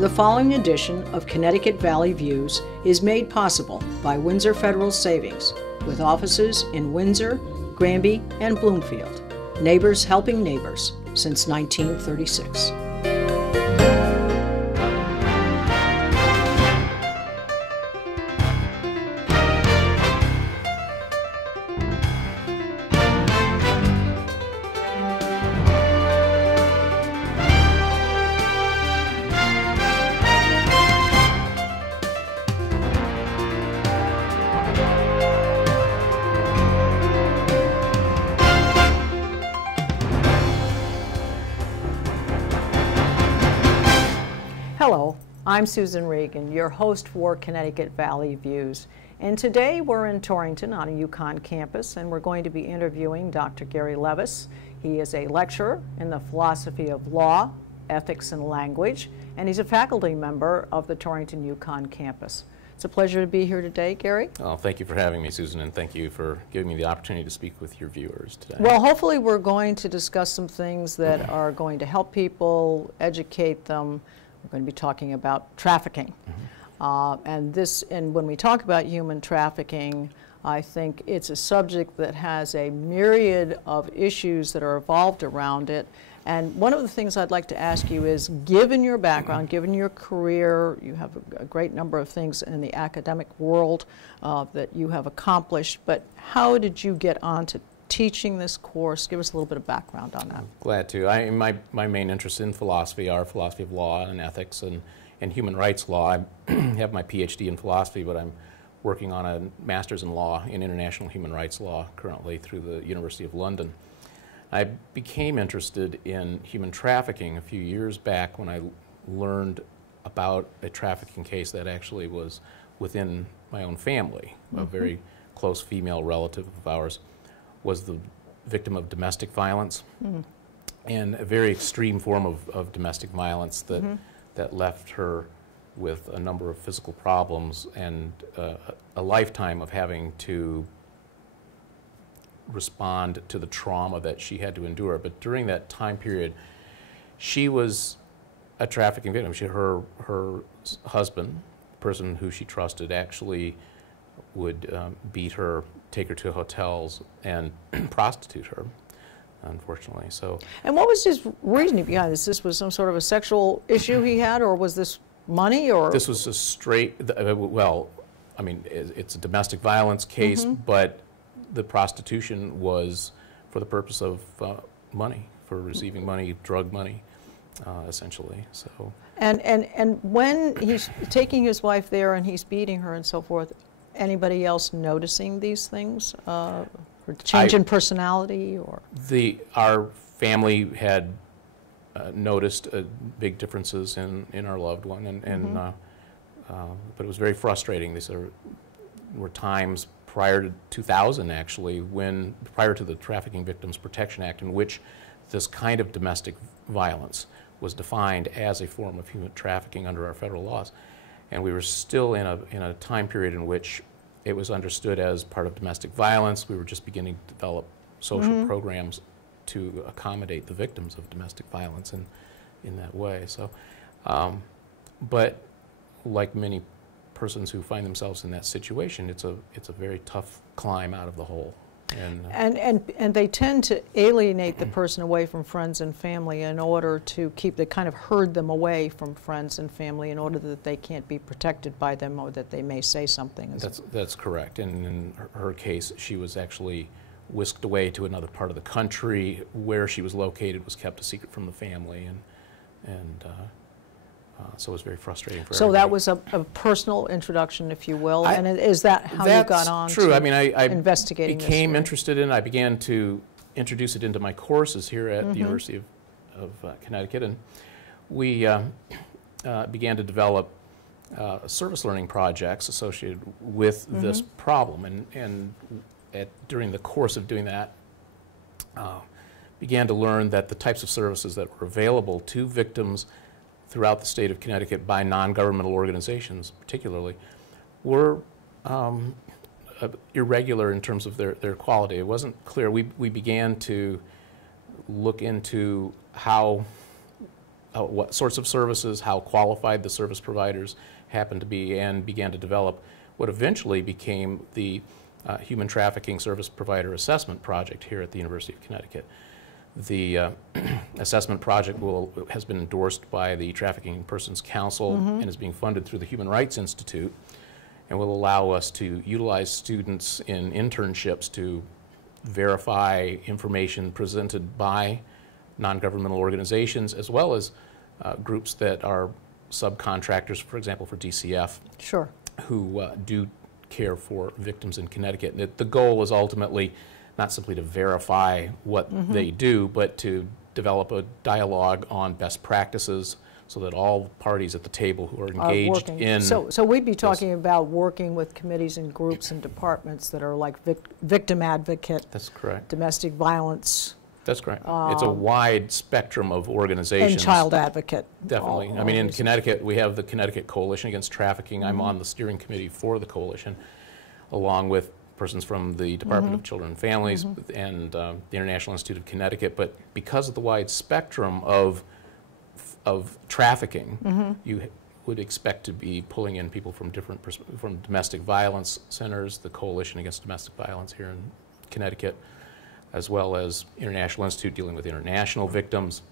The following edition of Connecticut Valley Views is made possible by Windsor Federal Savings, with offices in Windsor, Granby, and Bloomfield. Neighbors helping neighbors since 1936. Hello, I'm Susan Regan, your host for Connecticut Valley Views. And today we're in Torrington on a UCONN campus, and we're going to be interviewing Dr. Gary Levvis. He is a lecturer in the philosophy of law, ethics, and language, and he's a faculty member of the Torrington UCONN campus. It's a pleasure to be here today, Gary. Oh, thank you for having me, Susan, and thank you for giving me the opportunity to speak with your viewers today. Well, hopefully we're going to discuss some things that are going to help people, educate them. We're going to be talking about trafficking. And when we talk about human trafficking, I think it's a subject that has a myriad of issues that are evolved around it. And one of the things I'd like to ask you is, given your background, given your career, you have a great number of things in the academic world that you have accomplished, but how did you get onto teaching this course? Give us a little bit of background on that. Glad to. My main interests in philosophy are philosophy of law and ethics and human rights law. I have my PhD in philosophy, but I'm working on a master's in law in international human rights law currently through the University of London. I became interested in human trafficking a few years back when I learned about a trafficking case that actually was within my own family. A very close female relative of ours was the victim of domestic violence, and a very extreme form of domestic violence that left her with a number of physical problems and a lifetime of having to respond to the trauma that she had to endure. But during that time period, she was a trafficking victim. Her husband, the person who she trusted, actually would beat her, take her to hotels, and prostitute her, unfortunately. And what was his reasoning behind this? This was some sort of a sexual issue he had, or was this money, or? This was a straight, well, I mean, it's a domestic violence case, but the prostitution was for the purpose of money, for receiving money, drug money, essentially. So. And when he's taking his wife there and he's beating her and so forth, anybody else noticing these things? Or change in personality, or? Our family had noticed big differences in our loved one, but it was very frustrating. These were times prior to 2000, actually, prior to the Trafficking Victims Protection Act, in which this kind of domestic violence was defined as a form of human trafficking under our federal laws. And we were still in a time period in which it was understood as part of domestic violence. We were just beginning to develop social programs to accommodate the victims of domestic violence in that way. So, but like many persons who find themselves in that situation, it's a very tough climb out of the hole. And they tend to alienate the person away from friends and family in order to they kind of herd them away from friends and family in order that they can't be protected by them, or that they may say something. That's correct. And in her case, she was actually whisked away to another part of the country. Where she was located was kept a secret from the family, so it was very frustrating for everybody. So that was a personal introduction, if you will, and is that how you got on to I investigating this? I became interested in it. I began to introduce it into my courses here at the University of Connecticut, and we began to develop service learning projects associated with this problem, and during the course of doing that, began to learn that the types of services that were available to victims throughout the state of Connecticut by non-governmental organizations particularly were irregular in terms of their quality. It wasn't clear. We began to look into how what sorts of services, how qualified the service providers happened to be, and began to develop what eventually became the Human Trafficking Service Provider Assessment Project here at the University of Connecticut. The assessment project has been endorsed by the Trafficking in Persons Council and is being funded through the Human Rights Institute, and will allow us to utilize students in internships to verify information presented by non-governmental organizations, as well as groups that are subcontractors, for example, for DCF, Sure. who do care for victims in Connecticut. And the goal is ultimately not simply to verify what they do, but to develop a dialogue on best practices so that all parties at the table who are engaged in... So we'd be talking about working with committees and groups and departments that are like victim advocate. That's correct. Domestic violence. That's correct. It's a wide spectrum of organizations. And child advocate. Definitely. I mean, in Connecticut, we have the Connecticut Coalition Against Trafficking. I'm on the steering committee for the coalition, along with persons from the Department of Children and Families and the International Institute of Connecticut. But because of the wide spectrum of trafficking, you would expect to be pulling in people from from domestic violence centers, the Coalition Against Domestic Violence here in Connecticut, as well as International Institute dealing with international victims,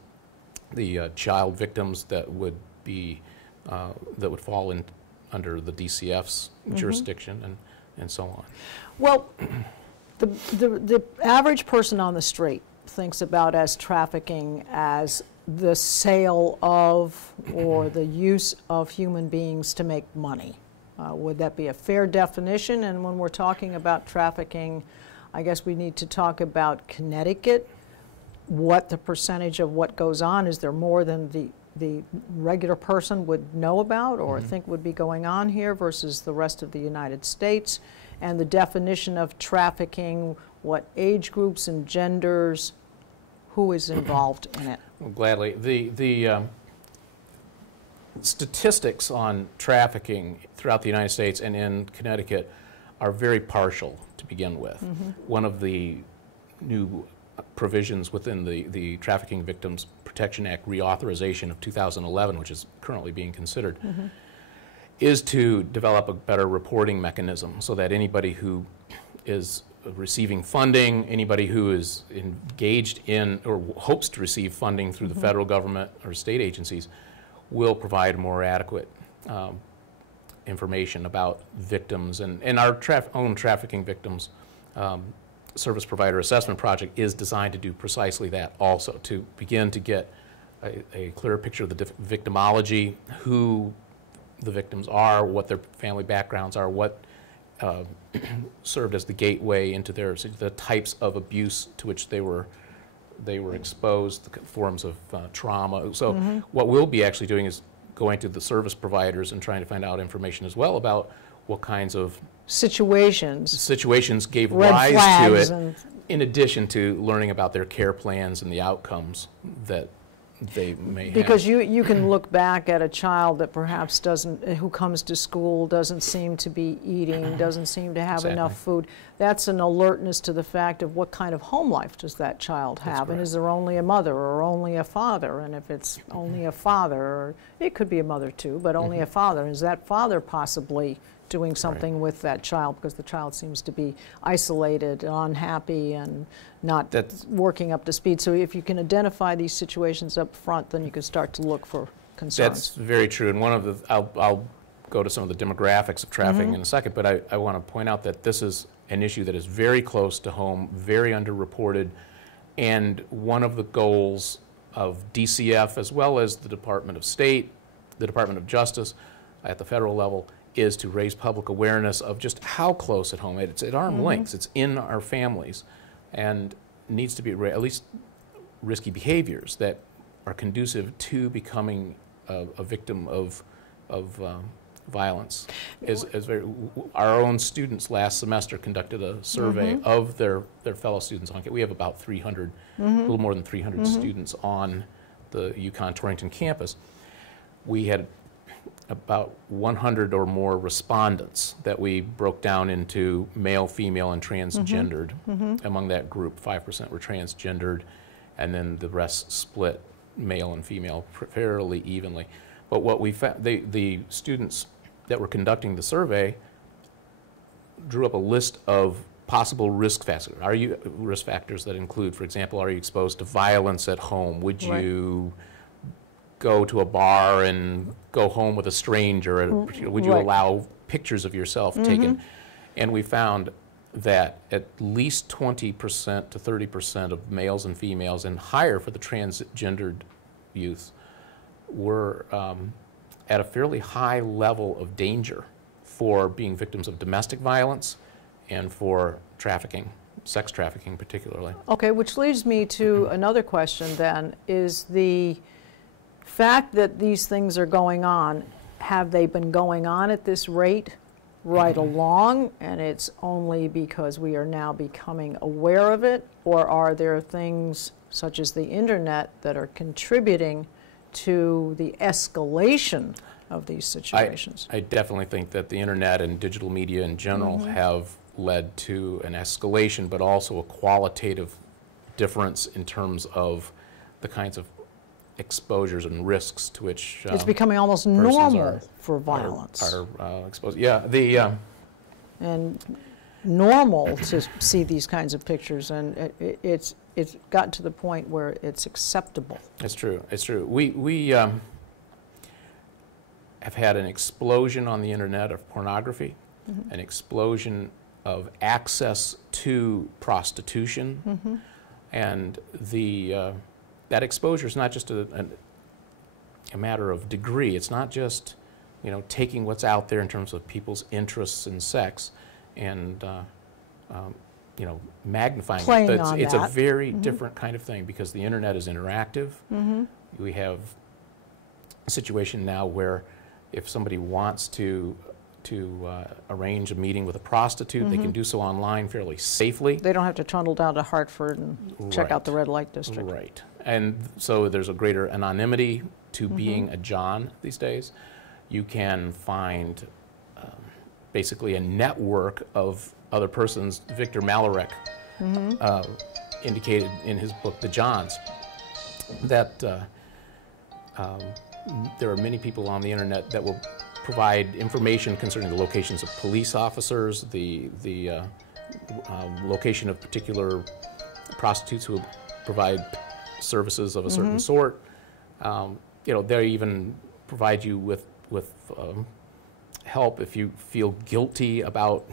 the child victims that would be that would fall in under the DCF's jurisdiction, and so on. Well, the average person on the street thinks about as trafficking as the sale of or the use of human beings to make money. Would that be a fair definition? And when we're talking about trafficking, I guess we need to talk about Connecticut, what the percentage of what goes on. Is there more than the regular person would know about or think would be going on here versus the rest of the United States? And the definition of trafficking, what age groups and genders, who is involved in it? Well, gladly. The statistics on trafficking throughout the United States and in Connecticut are very partial to begin with. One of the new provisions within the Trafficking Victims Protection Act reauthorization of 2011, which is currently being considered, is to develop a better reporting mechanism so that anybody who is receiving funding, anybody who is engaged in or hopes to receive funding through the federal government or state agencies will provide more adequate information about victims. And our own Trafficking Victims Service Provider Assessment Project is designed to do precisely that also, to begin to get a clearer picture of the victimology, who the victims are, what their family backgrounds are, what served as the gateway into the types of abuse to which they were exposed, the forms of trauma. So what we'll be actually doing is going to the service providers and trying to find out information as well about what kinds of situations gave rise to it, in addition to learning about their care plans and the outcomes that they may have. Because you can look back at a child that perhaps who comes to school, doesn't seem to be eating, doesn't seem to have enough food. That's an alertness to the fact of what kind of home life does that child have, and is there only a mother or only a father? And if it's only a father, or it could be a mother too, but only a father, is that father possibly doing something with that child because the child seems to be isolated, unhappy, and not working up to speed? So if you can identify these situations up front, then you can start to look for concerns. That's very true. And one of the, I'll go to some of the demographics of trafficking in a second, but I want to point out that this is an issue that is very close to home, very underreported, and one of the goals of DCF, as well as the Department of State, the Department of Justice at the federal level, is to raise public awareness of just how close at home. It's at arm's length. It's in our families, and needs to be at least risky behaviors that are conducive to becoming a victim of violence. Our own students last semester conducted a survey of their fellow students on campus. We have about 300, a little more than 300 students on the UCONN Torrington campus. We had about 100 or more respondents that we broke down into male, female, and transgendered. Among that group, 5% were transgendered, and then the rest split male and female fairly evenly. But what we found, the students that were conducting the survey drew up a list of possible risk factors that include, for example, are you exposed to violence at home? Would you go to a bar and go home with a stranger? Would you allow pictures of yourself taken? And we found that at least 20% to 30% of males and females, and higher for the transgendered youth, were at a fairly high level of danger for being victims of domestic violence and for trafficking, sex trafficking particularly. Okay, which leads me to another question then, is the fact that these things are going on, have they been going on at this rate right along, and it's only because we are now becoming aware of it, or are there things such as the internet that are contributing to the escalation of these situations? I definitely think that the internet and digital media in general have led to an escalation, but also a qualitative difference in terms of the kinds of exposures and risks to which it's becoming almost normal for violence. Are exposed. Yeah, and normal to see these kinds of pictures, and it's gotten to the point where it's acceptable. It's true. It's true. We have had an explosion on the internet of pornography, an explosion of access to prostitution, and that exposure is not just a matter of degree. It's not just, you know, taking what's out there in terms of people's interests in sex and you know, magnifying it. It's a very different kind of thing, because the internet is interactive. We have a situation now where if somebody wants to arrange a meeting with a prostitute, they can do so online fairly safely. They don't have to trundle down to Hartford and check out the red light district. Right. And so there's a greater anonymity to being a John these days. You can find basically a network of other persons. Victor Malarek indicated in his book, The Johns, that there are many people on the internet that will provide information concerning the locations of police officers, the location of particular prostitutes who provide services of a certain sort. You know, they even provide you with help if you feel guilty about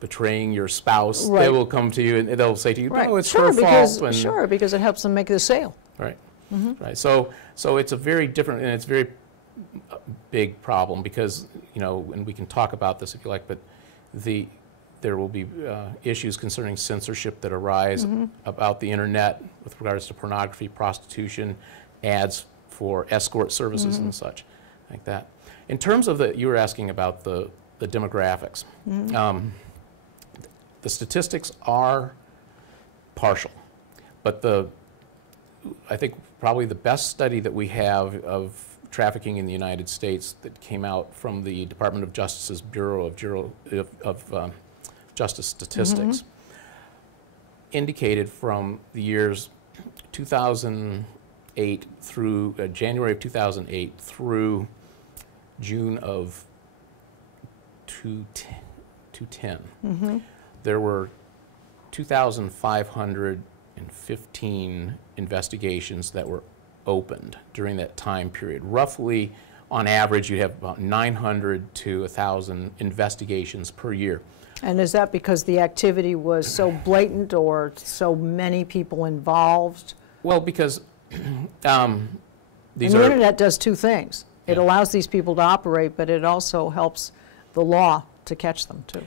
betraying your spouse. They will come to you and they'll say to you, "No, it's her fault." Sure, because it helps them make the sale. Right. Right. So it's a very different, and it's very big problem, because, you know, and we can talk about this if you like, but there will be issues concerning censorship that arise about the internet with regards to pornography, prostitution, ads for escort services and such like that. In terms of you were asking about the demographics. The statistics are partial, but I think probably the best study that we have of trafficking in the United States that came out from the Department of Justice's Bureau of Justice Statistics indicated from the years 2008 through January of 2008 through June of 2010, there were 2,515 investigations that were opened during that time period. Roughly, on average, you have about 900 to 1,000 investigations per year. And is that because the activity was so blatant or so many people involved? Well, because the internet does two things. It allows these people to operate, but it also helps the law to catch them, too.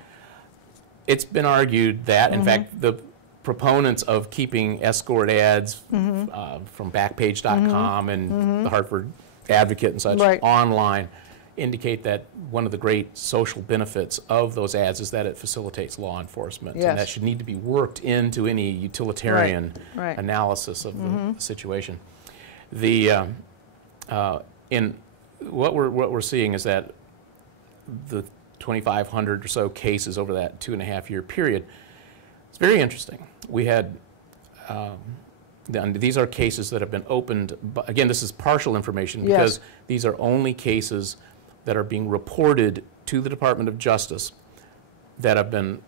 It's been argued that, in fact, the proponents of keeping escort ads from Backpage.com and the Hartford Advocate and such online indicate that one of the great social benefits of those ads is that it facilitates law enforcement. And that should need to be worked into any utilitarian analysis of the situation. What we're seeing is that the 2,500 or so cases over that 2.5-year period, it's very interesting. We had these are cases that have been opened. Again, this is partial information because yes. these are only cases that are being reported to the Department of Justice that have been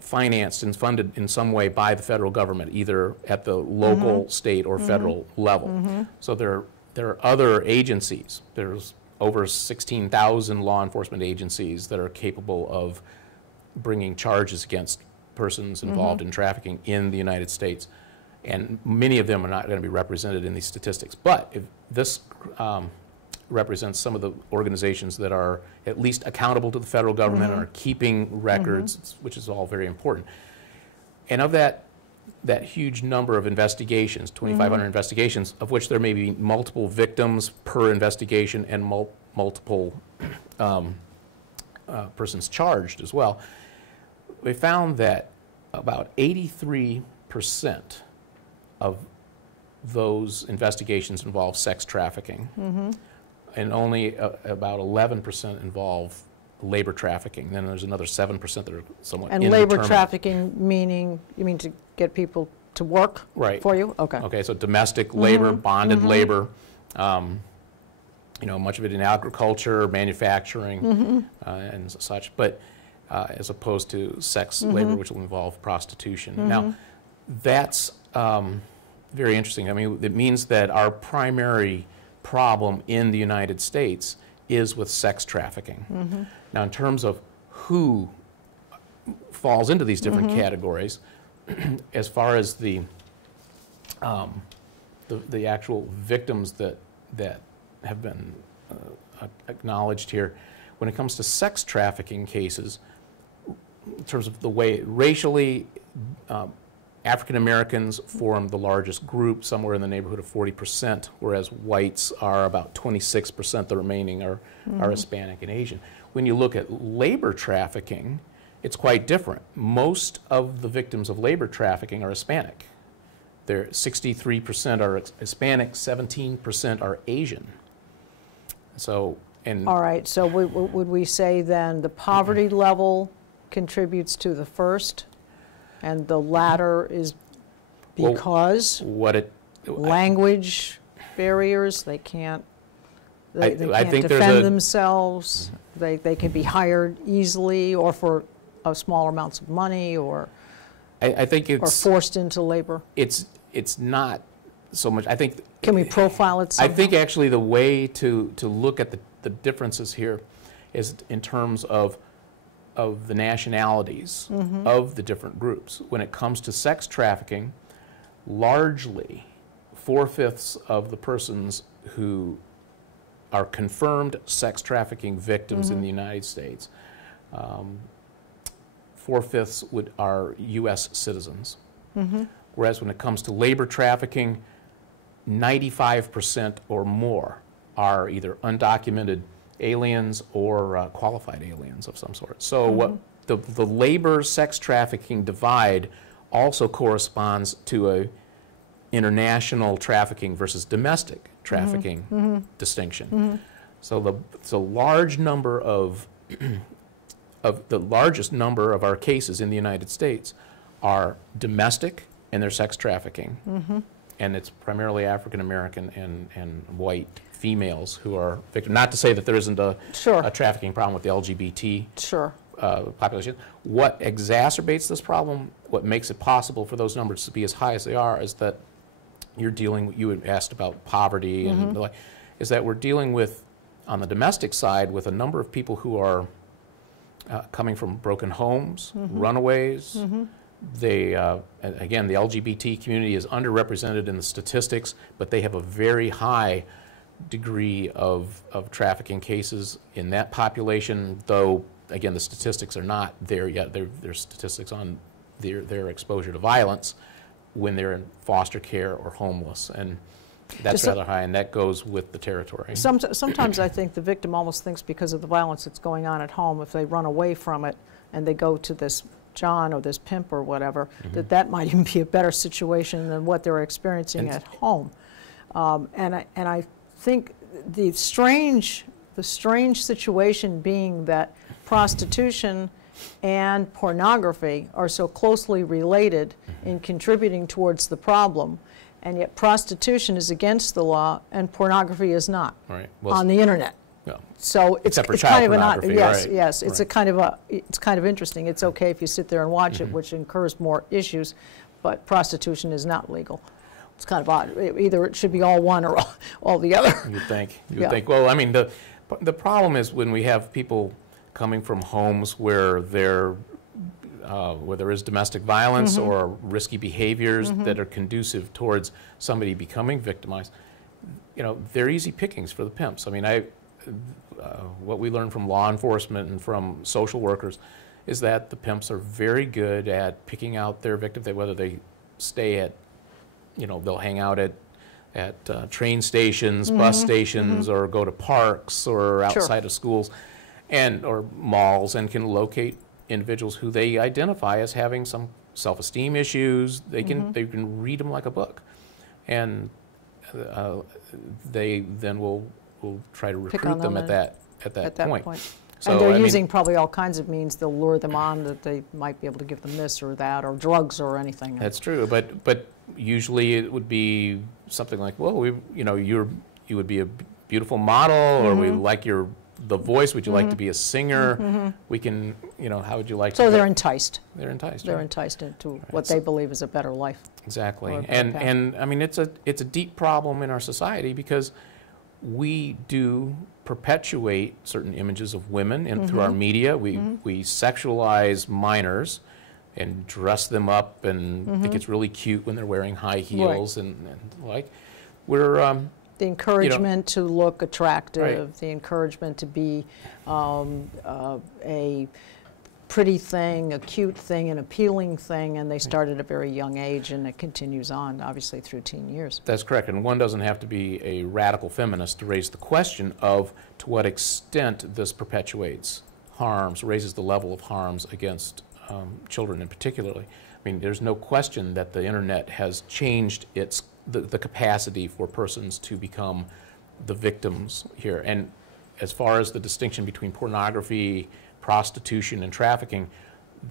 financed and funded in some way by the federal government, either at the local, state, or federal level. So there are other agencies. There's over 16,000 law enforcement agencies that are capable of bringing charges against persons involved in trafficking in the United States. And many of them are not going to be represented in these statistics. But if this represents some of the organizations that are at least accountable to the federal government and are keeping records, which is all very important. And of that huge number of investigations, 2,500 investigations, of which there may be multiple victims per investigation and multiple persons charged as well, we found that about 83% of those investigations involve sex trafficking, and only about 11% involve labor trafficking. Then there's another 7% that are somewhat indeterminate. And labor trafficking meaning, you mean to get people to work for you? Okay. Okay, so domestic labor, bonded labor, you know, much of it in agriculture, manufacturing, and such, but as opposed to sex labor, which will involve prostitution. Now, that's very interesting. I mean, it means that our primary problem in the United States is with sex trafficking. Now, in terms of who falls into these different categories, as far as the actual victims that have been acknowledged here, when it comes to sex trafficking cases, in terms of the way racially, African Americans form the largest group, somewhere in the neighborhood of 40%, whereas whites are about 26%. The remaining are Hispanic and Asian. When you look at labor trafficking, it's quite different. Most of the victims of labor trafficking are Hispanic. 63% are Hispanic, 17% are Asian. So, all right, so would we say then the poverty level contributes to the first, and the latter is because language barriers, they can't defend themselves, they can be hired easily or for smaller amounts of money, or I think it's, or forced into labor. It's not so much, I think. Can we profile it somehow? I think actually the way to look at the differences here is in terms of the nationalities of the different groups. When it comes to sex trafficking, largely 4/5 of the persons who are confirmed sex trafficking victims in the United States, 4/5 are U.S. citizens. Whereas when it comes to labor trafficking, 95% or more are either undocumented aliens or qualified aliens of some sort. So what the labor sex trafficking divide also corresponds to a international trafficking versus domestic trafficking distinction. So the large number of the largest number of our cases in the United States are domestic and they're sex trafficking. And it's primarily African American and white females who are victims. Not to say that there isn't a trafficking problem with the LGBT population. What exacerbates this problem, what makes it possible for those numbers to be as high as they are, is that you're dealing, you had asked about poverty and the like, is that we're dealing with, on the domestic side, with a number of people who are coming from broken homes, runaways. They, again, the LGBT community is underrepresented in the statistics, but they have a very high degree of trafficking cases in that population, though, again, the statistics are not there yet. They're statistics on their exposure to violence when they're in foster care or homeless, and that's rather high, and that goes with the territory. Sometimes I think the victim almost thinks because of the violence that's going on at home, if they run away from it and they go to this John or this pimp or whatever, that might even be a better situation than what they're experiencing at home. And I think the strange situation being that prostitution and pornography are so closely related in contributing towards the problem, and yet prostitution is against the law and pornography is not Right. on the internet. Yeah. So it's Except for it's child kind of an pornography, yes, right. yes. It's Right. it's kind of interesting. It's okay if you sit there and watch it, which incurs more issues, but prostitution is not legal. It's kind of odd. Either it should be all one or all the other. You'd think. You'd Yeah. think. Well, I mean, the problem is when we have people coming from homes where there is domestic violence or risky behaviors that are conducive towards somebody becoming victimized. You know, they're easy pickings for the pimps. I mean, what we learn from law enforcement and from social workers is that the pimps are very good at picking out their victims, whether they stay at, you know, they'll hang out at train stations, bus stations, or go to parks or outside of schools or malls, and can locate individuals who they identify as having some self-esteem issues. They can read them like a book, and they then will try to recruit them at that point. So, and they're using probably all kinds of means. They'll lure them on that they might be able to give them this or that, or drugs or anything. That's true, but usually it would be something like, well, you would be a beautiful model, or we like the voice. Would you like to be a singer? We can, how would you like to? So they're enticed. They're enticed. They're right? enticed into what they believe is a better life. Exactly, and I mean it's a deep problem in our society because we do perpetuate certain images of women and through our media. We sexualize minors and dress them up and think it's really cute when they're wearing high heels and like we're the encouragement to look attractive, right. the encouragement to be a pretty thing, a cute thing, an appealing thing, and they start at a very young age, and it continues on, obviously, through teen years. That's correct, and one doesn't have to be a radical feminist to raise the question of to what extent this perpetuates harms, raises the level of harms against children in particularly. I mean, there's no question that the internet has changed the capacity for persons to become the victims here. And as far as the distinction between pornography, prostitution, and trafficking,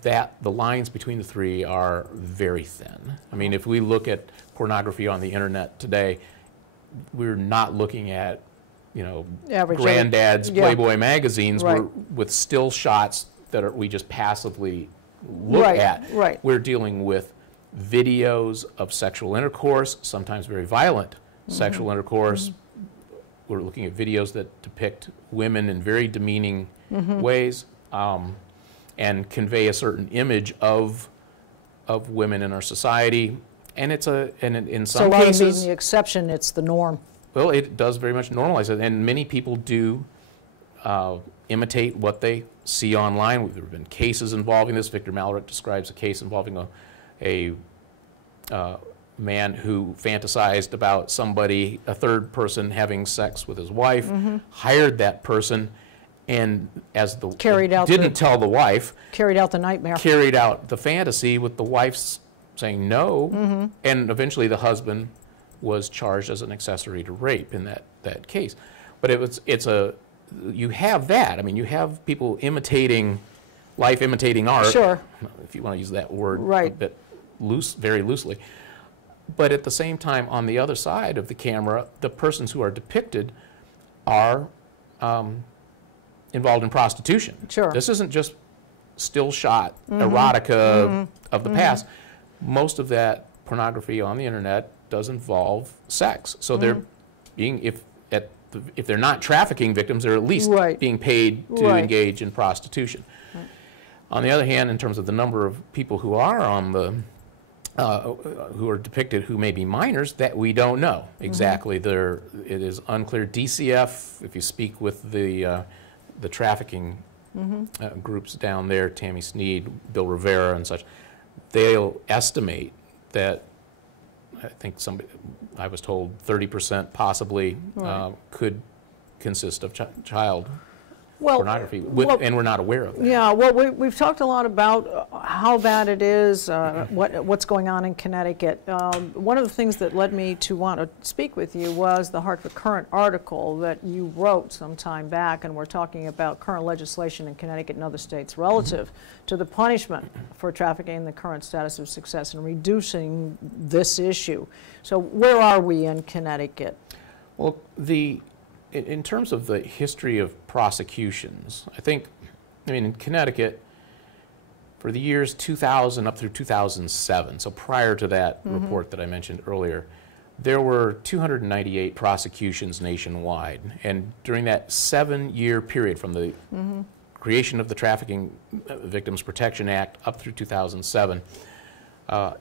the lines between the three are very thin. I mean, if we look at pornography on the internet today, we're not looking at, Granddad's Playboy magazines with still shots that we just passively look at. Right. We're dealing with videos of sexual intercourse, sometimes very violent sexual intercourse. We're looking at videos that depict women in very demeaning ways and convey a certain image of women in our society. And in some cases, so rather than being the exception, it's the norm. Well, it does very much normalize it, and many people do imitate what they see online. There have been cases involving this. Victor Malarick describes a case involving a man who fantasized about a third person having sex with his wife, hired that person, and didn't tell the wife. Carried out the nightmare. Carried out the fantasy with the wife saying no, and eventually the husband was charged as an accessory to rape in that case. But you have that. I mean, you have people imitating life, imitating art. Sure. If you want to use that word right. a bit very loosely. But at the same time, on the other side of the camera, the persons who are depicted are involved in prostitution. Sure. This isn't just still shot erotica of the past. Most of that pornography on the internet does involve sex. So they're being, if they're not trafficking victims, they're at least being paid to engage in prostitution. Right. On the other hand, in terms of the number of people who are on who are depicted who may be minors, that we don't know exactly. It is unclear. DCF, if you speak with the trafficking groups down there, Tammy Sneed, Bill Rivera, and such, they'll estimate that. I think I was told 30% possibly could consist of child pornography, and we're not aware of that. Yeah, well, we've talked a lot about how bad it is, what's going on in Connecticut. One of the things that led me to want to speak with you was the Hartford Courant article that you wrote some time back, and we're talking about current legislation in Connecticut and other states relative to the punishment for trafficking and the current status of success in reducing this issue. So where are we in Connecticut? Well, in terms of the history of prosecutions, I mean, in Connecticut, for the years 2000 up through 2007, so prior to that report that I mentioned earlier, there were 298 prosecutions nationwide. And during that 7-year period from the creation of the Trafficking Victims Protection Act up through 2007,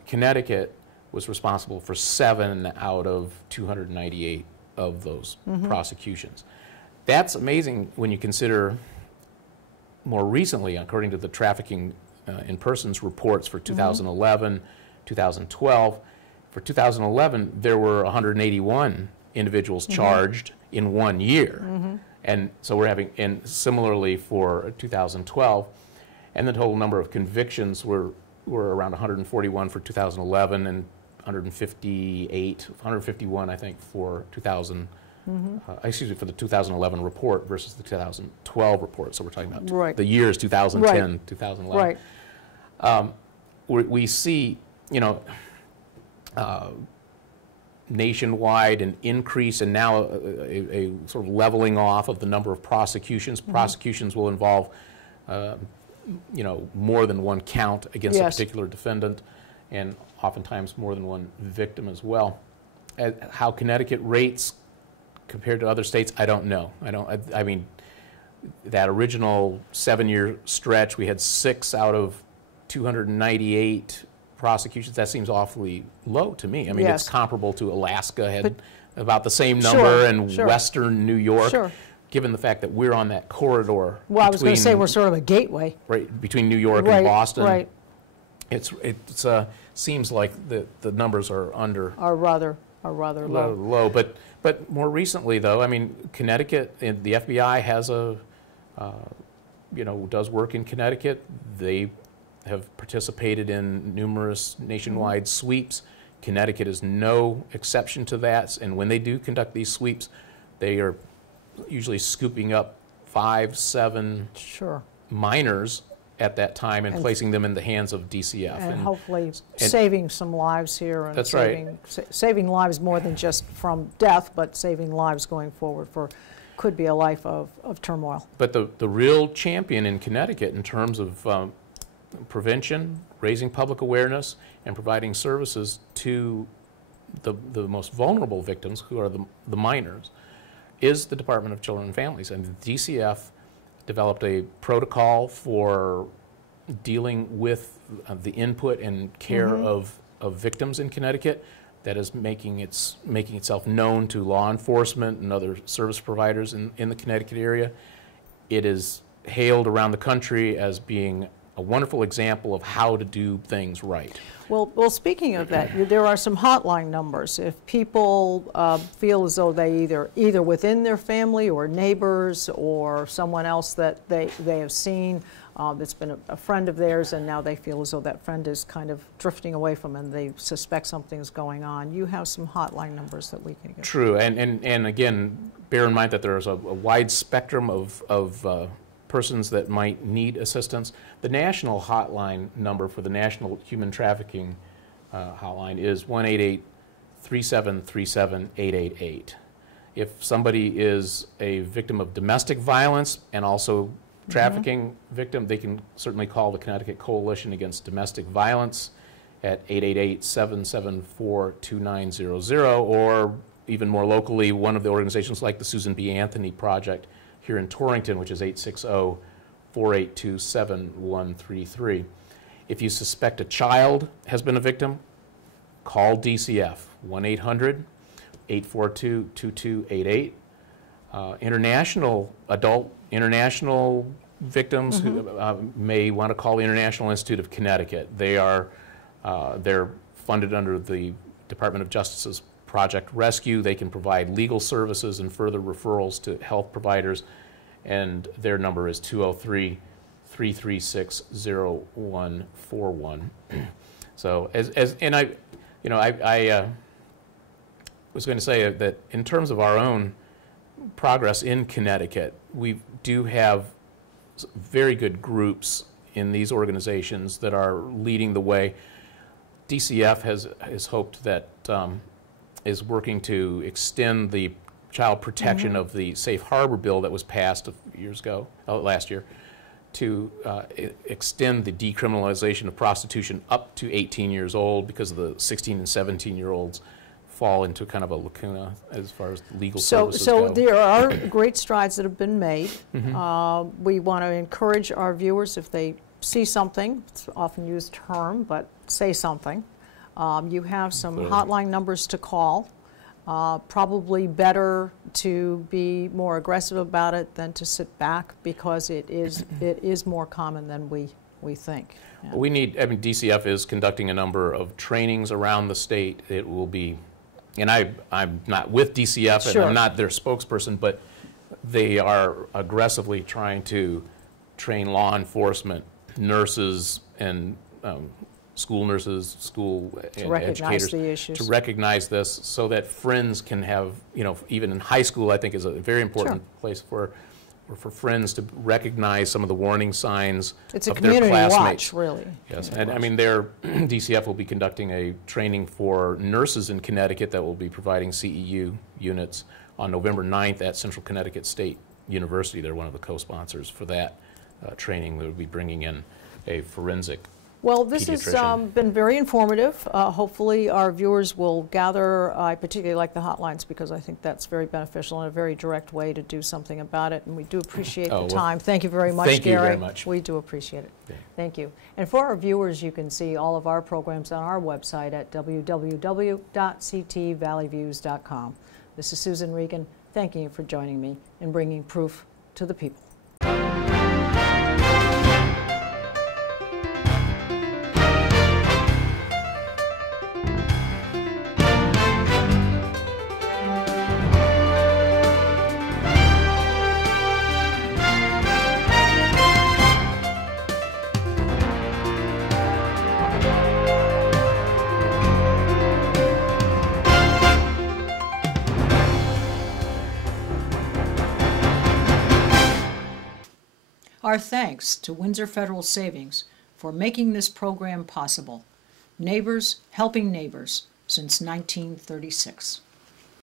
Connecticut was responsible for 7 out of 298 of those prosecutions. That's amazing when you consider more recently, according to the Trafficking in Persons reports for 2011, 2012, for 2011 there were 181 individuals charged in 1 year. And so we're having, and similarly for 2012, and the total number of convictions were around 141 for 2011 and 151, I think, for 2000. Excuse me, for the 2011 report versus the 2012 report. So we're talking about the years 2010, 2011. We see, you know, nationwide an increase and now a sort of leveling off of the number of prosecutions. Prosecutions will involve, you know, more than one count against a particular defendant, and oftentimes more than one victim as well. How Connecticut rates compared to other states, I don't know. I mean, that original 7-year stretch, we had 6 out of 298 prosecutions. That seems awfully low to me. I mean, it's comparable to Alaska, had about the same number, and Western New York, given the fact that we're on that corridor. Well, I was going to say we're sort of a gateway. Right, between New York and Boston. It seems like the numbers are rather low. But more recently, though, I mean, Connecticut, and the FBI has does work in Connecticut. They have participated in numerous nationwide sweeps. Connecticut is no exception to that. And when they do conduct these sweeps, they are usually scooping up 5, 7 minors at that time and placing them in the hands of DCF. And hopefully saving some lives here. And saving lives more than just from death, but saving lives going forward for could be a life of turmoil. But the real champion in Connecticut in terms of prevention, raising public awareness, and providing services to the most vulnerable victims, who are the minors, is the Department of Children and Families. And the DCF developed a protocol for dealing with the input and care of victims in Connecticut that is making itself known to law enforcement and other service providers in the Connecticut area. It is hailed around the country as being a wonderful example of how to do things right. Well, speaking of that, there are some hotline numbers. If people feel as though they either within their family or neighbors or someone else that they have seen that's been a friend of theirs, and now they feel as though that friend is kind of drifting away from them and they suspect something's going on, you have some hotline numbers that we can get. True, and again, bear in mind that there's a wide spectrum of persons that might need assistance. The national hotline number for the National Human Trafficking Hotline is 1-888-373-7888. If somebody is a victim of domestic violence and also trafficking victim, they can certainly call the Connecticut Coalition Against Domestic Violence at 888-774-2900, or even more locally, one of the organizations like the Susan B. Anthony Project here in Torrington, which is 860-482-7133. If you suspect a child has been a victim, call DCF, 1-800-842-2288. International victims who may want to call the International Institute of Connecticut. They're funded under the Department of Justice's Project Rescue. They can provide legal services and further referrals to health providers. and their number is 203-336-0141. So and I was going to say that in terms of our own progress in Connecticut, we do have very good groups in these organizations that are leading the way. DCF has hoped that is working to extend the child protection of the Safe Harbor bill that was passed last year, to extend the decriminalization of prostitution up to 18 years old, because of the 16 and 17-year-olds fall into kind of a lacuna as far as legal services go. So there are great strides that have been made. We want to encourage our viewers, if they see something, it's an often used term, but say something. You have some hotline numbers to call. Probably better to be more aggressive about it than to sit back, because it is more common than we think. Yeah. We need, I mean, DCF is conducting a number of trainings around the state. It will be, and I'm not with DCF, and I'm not their spokesperson, but they are aggressively trying to train law enforcement, nurses, and school nurses, and educators to recognize this, so that friends can have, even in high school, I think is a very important place for friends to recognize some of the warning signs it's a of their community classmates. Watch, really. Yes, and I mean, DCF will be conducting a training for nurses in Connecticut that will be providing CEU units on November 9th at Central Connecticut State University. They're one of the co-sponsors for that training. They will be bringing in a forensic Well, this has been very informative. Hopefully our viewers will gather. I particularly like the hotlines, because I think that's very beneficial and a very direct way to do something about it, and we do appreciate the time. Thank you very much, Gary. Thank you very much. We do appreciate it. Yeah. Thank you. And for our viewers, you can see all of our programs on our website at www.ctvalleyviews.com. This is Susan Regan, thanking you for joining me in bringing proof to the people. Our thanks to Windsor Federal Savings for making this program possible. Neighbors helping neighbors since 1936.